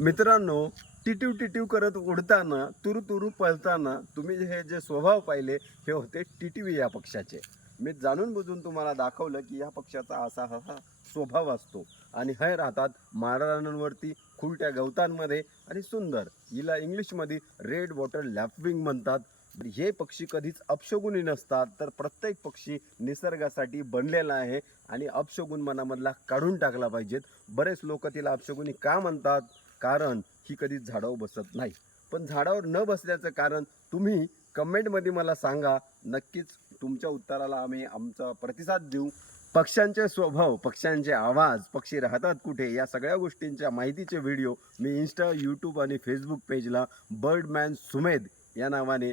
मित्रांनो, टिटिव टिटिव करत उडताना, तुरू तुरू पळताना तुम्ही हे जे स्वभाव पाहिले हे होते टिटिवी या पक्षाचे. मी जाणून बुजून तुम्हाला दाखवलं की या पक्षाचा असा हा स्वभाव असतो आणि हे राहतात माळरानांवरती, खुलट्या गवतांमध्ये आणि सुंदर. हिला इंग्लिशमध्ये रेड वॉटर लॅपविंग म्हणतात. हे पक्षी कधीच अपशगुनी नसतात, तर प्रत्येक पक्षी निसर्गासाठी बनलेला आहे आणि अपशगुन मनामधला काढून टाकला पाहिजेत. बरेच लोक तिला अपशगुनी का म्हणतात? कारण ही कधीच झाडावर बसत नाही. पण झाडावर न बसल्याचं कारण तुम्ही कमेंटमध्ये मला सांगा. नक्कीच तुमच्या उत्तराला आम्ही आमचा प्रतिसाद देऊ. पक्ष्यांचे स्वभाव, पक्ष्यांचे आवाज, पक्षी राहतात कुठे, या सगळ्या गोष्टींच्या माहितीचे व्हिडिओ मी इंस्टा, यूट्यूब आणि फेसबुक पेजला बर्डमॅन सुमेध या नावाने